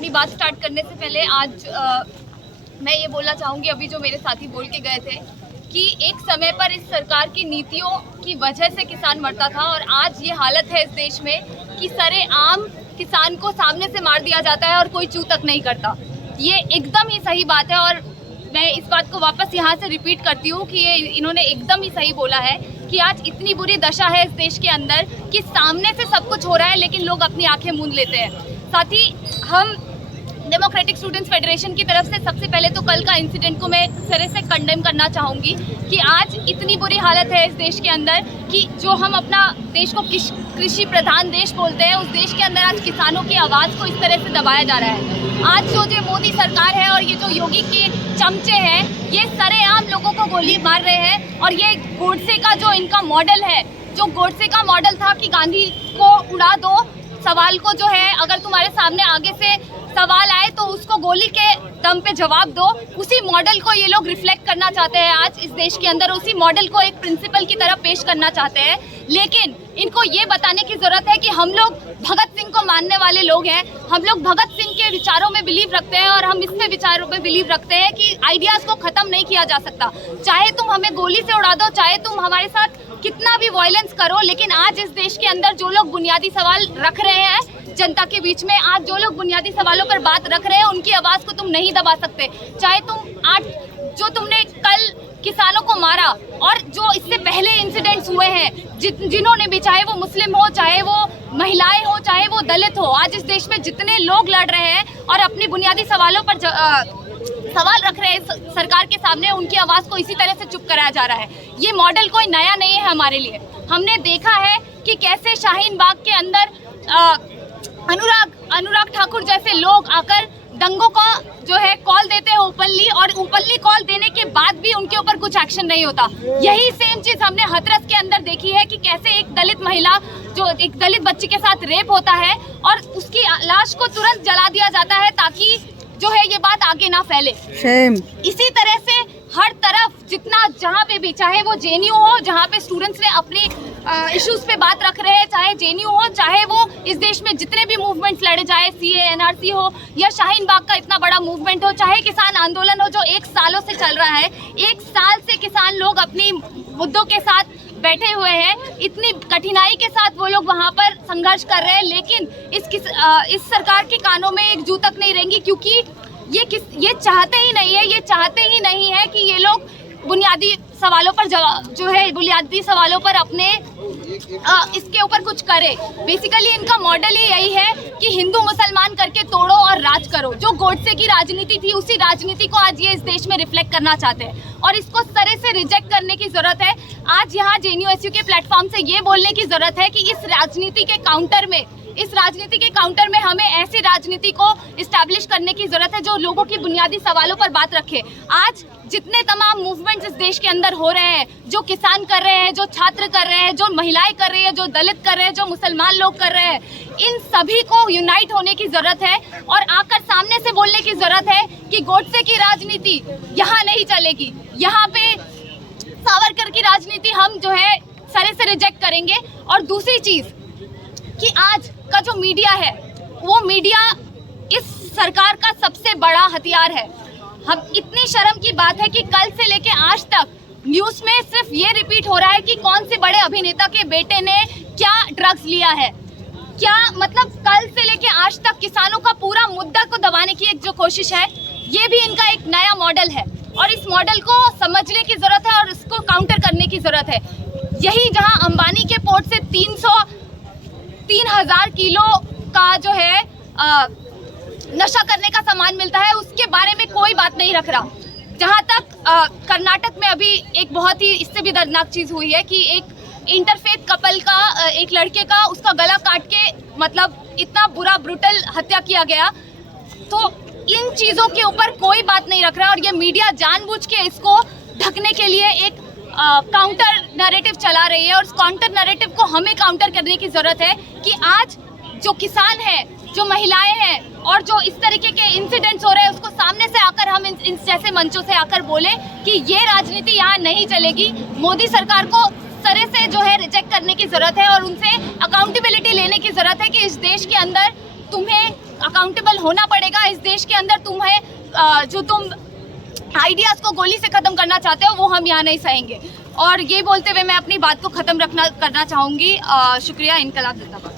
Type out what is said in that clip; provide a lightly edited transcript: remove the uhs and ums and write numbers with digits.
अपनी बात स्टार्ट करने से पहले आज मैं ये बोलना चाहूँगी, अभी जो मेरे साथी बोल के गए थे कि एक समय पर इस सरकार की नीतियों की वजह से किसान मरता था और आज ये हालत है इस देश में कि सरेआम किसान को सामने से मार दिया जाता है और कोई चू तक नहीं करता। ये एकदम ही सही बात है और मैं इस बात को वापस यहाँ से रिपीट करती हूँ कि ये इन्होंने एकदम ही सही बोला है कि आज इतनी बुरी दशा है इस देश के अंदर कि सामने से सब कुछ हो रहा है लेकिन लोग अपनी आंखें मूंद लेते हैं। साथ ही हम डेमोक्रेटिक स्टूडेंट्स फेडरेशन की तरफ से सबसे पहले तो कल का इंसिडेंट को मैं सिरे से कंडेम करना चाहूँगी कि आज इतनी बुरी हालत है इस देश के अंदर कि जो हम अपना देश को कृषि प्रधान देश बोलते हैं, उस देश के अंदर आज किसानों की आवाज़ को इस तरह से दबाया जा रहा है। आज जो मोदी सरकार है और ये जो योगी के चमचे हैं, ये सरेआम लोगों को गोली मार रहे हैं और ये गोडसे का जो इनका मॉडल है, जो गोडसे का मॉडल था कि गांधी को उड़ा दो, सवाल को जो है अगर तुम्हारे सामने आगे से सवाल आए तो उसको गोली के दम पे जवाब दो, उसी मॉडल को ये लोग रिफ्लेक्ट करना चाहते हैं आज इस देश के अंदर, उसी मॉडल को एक प्रिंसिपल की तरह पेश करना चाहते हैं। लेकिन इनको ये बताने की ज़रूरत है कि हम लोग भगत सिंह को मानने वाले लोग हैं, हम लोग भगत सिंह के विचारों में बिलीव रखते हैं और हम इसमें विचारों में बिलीव रखते हैं कि आइडियाज़ को ख़त्म नहीं किया जा सकता। चाहे तुम हमें गोली से उड़ा दो, चाहे तुम हमारे साथ कितना भी वायलेंस करो, लेकिन आज इस देश के अंदर जो लोग बुनियादी सवाल रख रहे हैं जनता के बीच में, आज जो लोग बुनियादी सवालों पर बात रख रहे हैं, उनकी आवाज़ को तुम नहीं दबा सकते। चाहे तुम आज जो तुमने कल किसानों को मारा और जो इससे पहले इंसिडेंट्स हुए हैं जिन्होंने भी, चाहे वो मुस्लिम हो, चाहे वो महिलाएं हो, चाहे वो दलित हो, आज इस देश में जितने लोग लड़ रहे हैं और अपनी बुनियादी सवालों पर सवाल रख रहे हैं सरकार के सामने, उनकी आवाज़ को इसी तरह से चुप कराया जा रहा है। ये मॉडल कोई नया नहीं है हमारे लिए। हमने देखा है कि कैसे शाहीन बाग के अंदर अनुराग ठाकुर जैसे लोग आकर दंगों का जो है कॉल देते हैं ओपनली, और ओपनली कॉल देने के बाद भी उनके ऊपर कुछ एक्शन नहीं होता। यही सेम चीज़ हमने हाथरस के अंदर देखी है कि कैसे एक दलित महिला, जो एक दलित बच्ची के साथ रेप होता है और उसकी लाश को तुरंत जला दिया जाता है ताकि जो है ये बात आगे ना फैले। इसी तरह से हर तरफ जितना जहाँ पे भी, चाहे वो जेएनयू हो जहाँ पे स्टूडेंट्स ने अपने इश्यूज पे बात रख रहे हैं, चाहे जेएनयू हो, चाहे वो इस देश में जितने भी मूवमेंट्स लड़े, चाहे सीए एनआरसी हो या शाहीन बाग का इतना बड़ा मूवमेंट हो, चाहे किसान आंदोलन हो जो 1 सालों से चल रहा है, 1 साल से किसान लोग अपनी मुद्दों के साथ बैठे हुए हैं, इतनी कठिनाई के साथ वो लोग वहाँ पर संघर्ष कर रहे हैं, लेकिन इस सरकार के कानों में एक जू तक नहीं रहेंगी क्योंकि ये चाहते ही नहीं है, ये चाहते ही नहीं है कि ये लोग बुनियादी सवालों पर जो है बुनियादी सवालों पर अपने इसके ऊपर कुछ करे। बेसिकली इनका मॉडल ही यही है कि हिंदू मुसलमान करके तोड़ो और राज करो। जो गोडसे की राजनीति थी, उसी राजनीति को आज ये इस देश में रिफ्लेक्ट करना चाहते हैं और इसको सरे से रिजेक्ट करने की ज़रूरत है। आज यहाँ जेएनयू-एसयू के प्लेटफॉर्म से ये बोलने की ज़रूरत है कि इस राजनीति के काउंटर में हमें ऐसी राजनीति को इस्टेब्लिश करने की ज़रूरत है जो लोगों की बुनियादी सवालों पर बात रखे। आज जितने तमाम मूवमेंट्स इस देश के अंदर हो रहे हैं, जो किसान कर रहे हैं, जो छात्र कर रहे हैं, जो महिलाएं कर रही है, जो दलित कर रहे हैं, जो मुसलमान लोग कर रहे हैं, इन सभी को यूनाइट होने की ज़रूरत है और आकर सामने से बोलने की ज़रूरत है कि गोडसे की राजनीति यहाँ नहीं चलेगी। यहाँ पे सावरकर की राजनीति हम जो है सरे से रिजेक्ट करेंगे। और दूसरी चीज़ कि आज का जो मीडिया है, वो मीडिया इस सरकार का सबसे बड़ा हथियार है। हम इतनी शर्म की बात है कि कल से लेके आज तक न्यूज़ में सिर्फ ये रिपीट हो रहा है कि कौन से बड़े अभिनेता के बेटे ने क्या ड्रग्स लिया है, क्या मतलब कल से लेके आज तक किसानों का पूरा मुद्दा को दबाने की एक जो कोशिश है, ये भी इनका एक नया मॉडल है और इस मॉडल को समझने की ज़रूरत है और इसको काउंटर करने की ज़रूरत है। यही जहाँ अंबानी के पोर्ट से 3,000 किलो का जो है नशा करने का सामान मिलता है, उसके बारे में कोई बात नहीं रख रहा। जहाँ तक कर्नाटक में अभी एक बहुत ही इससे भी दर्दनाक चीज़ हुई है कि एक इंटरफेथ कपल का, एक लड़के का उसका गला काट के मतलब इतना बुरा ब्रूटल हत्या किया गया। तो इन चीज़ों के ऊपर कोई बात नहीं रख रहा और ये मीडिया जानबूझ के इसको ढकने के लिए एक काउंटर नैरेटिव चला रही है और उस काउंटर नैरेटिव को हमें काउंटर करने की ज़रूरत है कि आज जो किसान है, जो महिलाएं हैं और जो इस तरीके के इंसिडेंट्स हो रहे हैं, उसको सामने से आकर हम इन जैसे मंचों से आकर बोले कि ये राजनीति यहाँ नहीं चलेगी। मोदी सरकार को सरे से जो है रिजेक्ट करने की ज़रूरत है और उनसे अकाउंटेबिलिटी लेने की ज़रूरत है कि इस देश के अंदर तुम्हें अकाउंटेबल होना पड़ेगा इस देश के अंदर। तुम्हें जो तुम आइडियाज़ को गोली से ख़त्म करना चाहते हो वो हम यहाँ नहीं सहेंगे। और ये बोलते हुए मैं अपनी बात को ख़त्म करना चाहूँगी। शुक्रिया। इनकलाब जिंदाबाद।